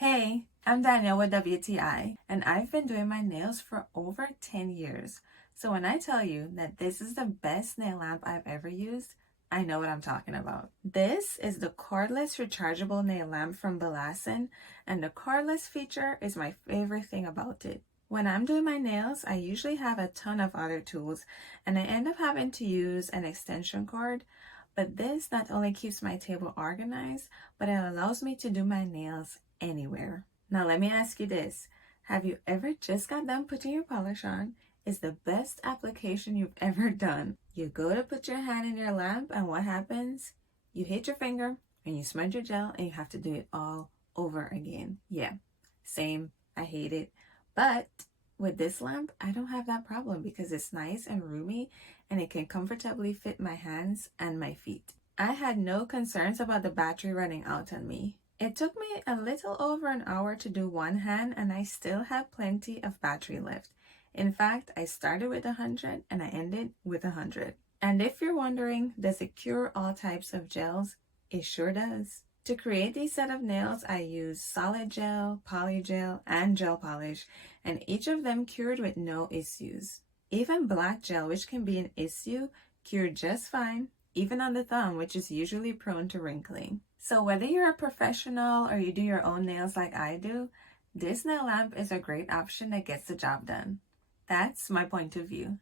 Hey, I'm Danielle with WTI, and I've been doing my nails for over 10 years. So when I tell you that this is the best nail lamp I've ever used, I know what I'm talking about. This is the cordless rechargeable nail lamp from BOLASEN, and the cordless feature is my favorite thing about it. When I'm doing my nails, I usually have a ton of other tools, and I end up having to use an extension cord. But this not only keeps my table organized, but it allows me to do my nails anywhere. Now let me ask you this. Have you ever just got done putting your polish on? It's the best application you've ever done. You go to put your hand in your lamp and what happens? You hit your finger and you smudge your gel and you have to do it all over again. Yeah, same. I hate it. But with this lamp, I don't have that problem because it's nice and roomy and it can comfortably fit my hands and my feet. I had no concerns about the battery running out on me. It took me a little over an hour to do one hand and I still have plenty of battery left. In fact, I started with 100 and I ended with 100. And if you're wondering, does it cure all types of gels? It sure does. To create these set of nails, I used solid gel, poly gel, and gel polish, and each of them cured with no issues. Even black gel, which can be an issue, cured just fine, even on the thumb, which is usually prone to wrinkling. So whether you're a professional or you do your own nails like I do, this nail lamp is a great option that gets the job done. That's my point of view.